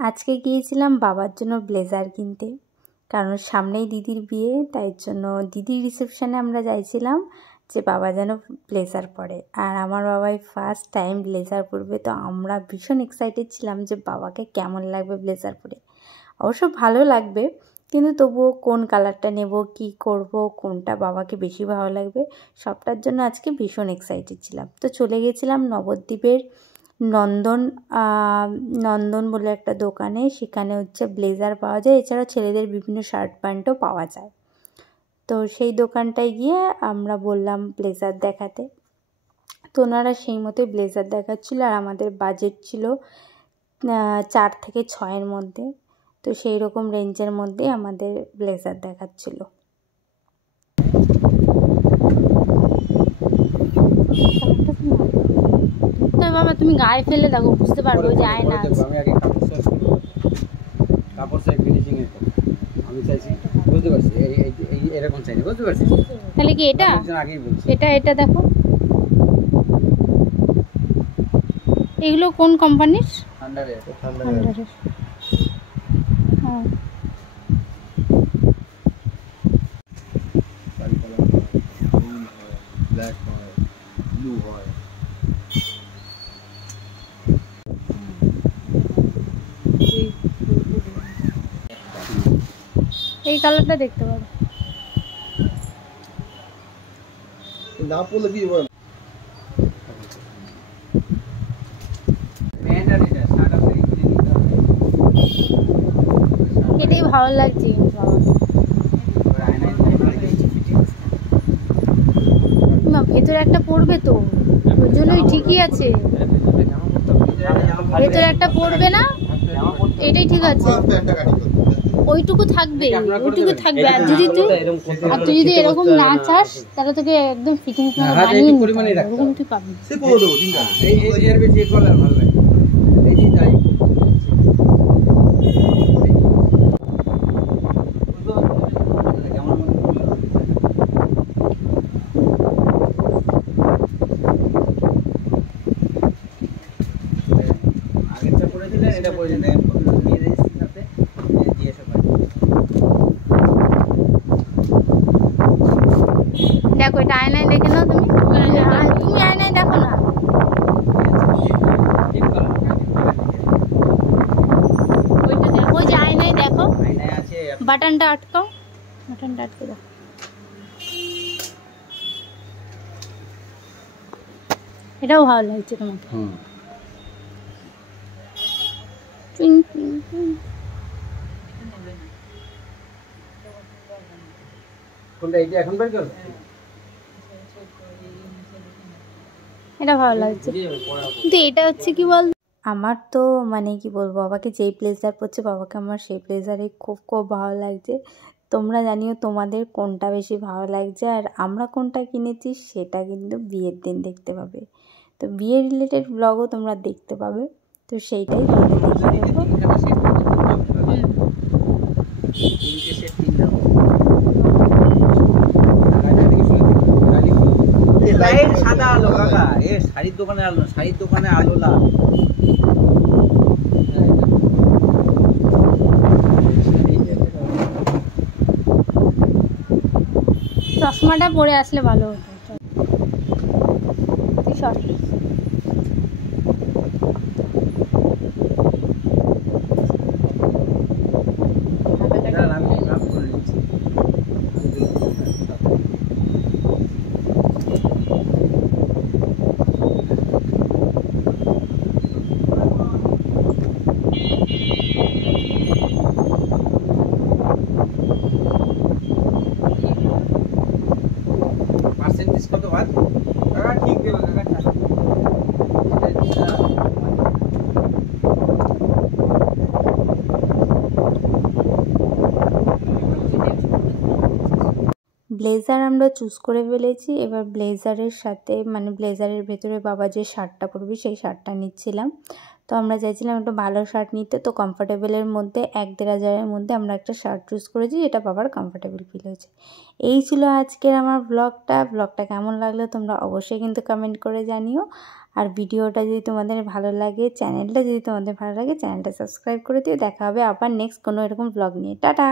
আজকে গিয়েছিলাম বাবার জন্য ব্লেজার কিনতে, কারণ সামনেই দিদির বিয়ে, তাই জন্য দিদির রিসেপশানে আমরা যাইছিলাম যে বাবা যেন ব্লেজার পরে। আর আমার বাবাই ফার্স্ট টাইম ব্লেজার পরবে, তো আমরা ভীষণ এক্সাইটেড ছিলাম যে বাবাকে কেমন লাগবে ব্লেজার পরে। অবশ্য ভালো লাগবে, কিন্তু তবুও কোন কালারটা নেব, কি করব, কোনটা বাবাকে বেশি ভালো লাগবে, সবটার জন্য আজকে ভীষণ এক্সাইটেড ছিলাম। তো চলে গেছিলাম নবদ্বীপের নন্দন বলে একটা দোকানে। সেখানে হচ্ছে ব্লেজার পাওয়া যায়, এছাড়াও ছেলেদের বিভিন্ন শার্ট প্যান্টও পাওয়া যায়। তো সেই দোকানটায় গিয়ে আমরা বললাম ব্লেজার দেখাতে, তো ওনারা সেই মতোই ব্লেজার দেখাচ্ছিলো। আর আমাদের বাজেট ছিল 4 থেকে 6-এর মধ্যে, তো সেই রকম রেঞ্জের মধ্যে আমাদের ব্লেজার দেখাচ্ছিল। বাবা তুমি গায়ে ফেলে দেখো, বুঝতে পারবো যে আয়না আছে। আমি আগে কাপড় চাই ফিনিশিং এর, আমি চাইছি, বুঝতে পারছি এই এরকম চাই, বুঝতে পারছি। তাহলে কি এটা আগেই বলছি, এটা দেখো, এগুলো কোন কোম্পানির? থান্ডারের। হ্যাঁ, ব্ল্যাক হয়, ব্লু হয়। এই কালারটা দেখতে পারো, না পড়লে কি হবে? এটাই ভালো লাগছে বাবা। ভেতরে একটা পড়বে তো, ওই জন্যই ঠিকই আছে। ভেতরে একটা পড়বে না, এটাই ঠিক আছে, ওইটুকু থাকবে, ওইটুকু থাকবে। আর তুই যদি এরকম না চাস, তাহলে তোকে একদম ফিটিংস বানিয়ে নিতে হবে, এরকম তুই পাবি। দেখো এটা আয়নায় দেখে নাও, তুমি আয়নায় দেখো না, ওই যে আয়নায় দেখো, বাটনটা আটকাও, বাটনটা আটকে দাও। এটাও ভালো লাগছে তোমাকে। এটা ভালো লাগছে, কিন্তু এটা হচ্ছে কি বল, আমার তো মানে কি বলবো, বাবাকে যেই ব্লেজার পরছে, বাবাকে আমার সেই ব্লেজারে খুব খুব ভালো লাগছে। তোমরা জানিও তোমাদের কোনটা বেশি ভালো লাগছে, আর আমরা কোনটা কিনেছি সেটা কিন্তু বিয়ের দিন দেখতে পাবে। তো বিয়ে রিলেটেড ব্লগও তোমরা দেখতে পাবে, তো সেইটাই তোমাদের দেখিয়ে দেবো। সাদা আলো কাকা, এ শাড়ির দোকানে আলো, শাড়ির দোকানে আলো লাল। চশমাটা পরে আসলে ভালো হতো। ব্লেজার আমরা চুজ করে ফেলেছি, এবার ব্লেজারের সাথে মানে ব্লেজারের ভেতরে বাবা যে শার্টটা পরবে সেই শার্টটা নিচ্ছিলাম। তো আমরা চাইছিলাম একটু ভালো শার্ট নিতে, তো কমফোর্টেবলের মধ্যে 1-1.5 হাজারের মধ্যে আমরা একটা শার্ট চুজ করেছি, যেটা বাবার কমফোর্টেবল ফিল হয়েছে। এই ছিল আজকের আমার ব্লগটা কেমন লাগলো তোমরা অবশ্যই কিন্তু কমেন্ট করে জানিও। আর ভিডিওটা যদি তোমাদের ভালো লাগে, চ্যানেলটা যদি তোমাদের ভালো লাগে, চ্যানেলটা সাবস্ক্রাইব করে দিও। দেখা হবে আবার নেক্সট কোনো এরকম ব্লগ নিয়ে। টাটা।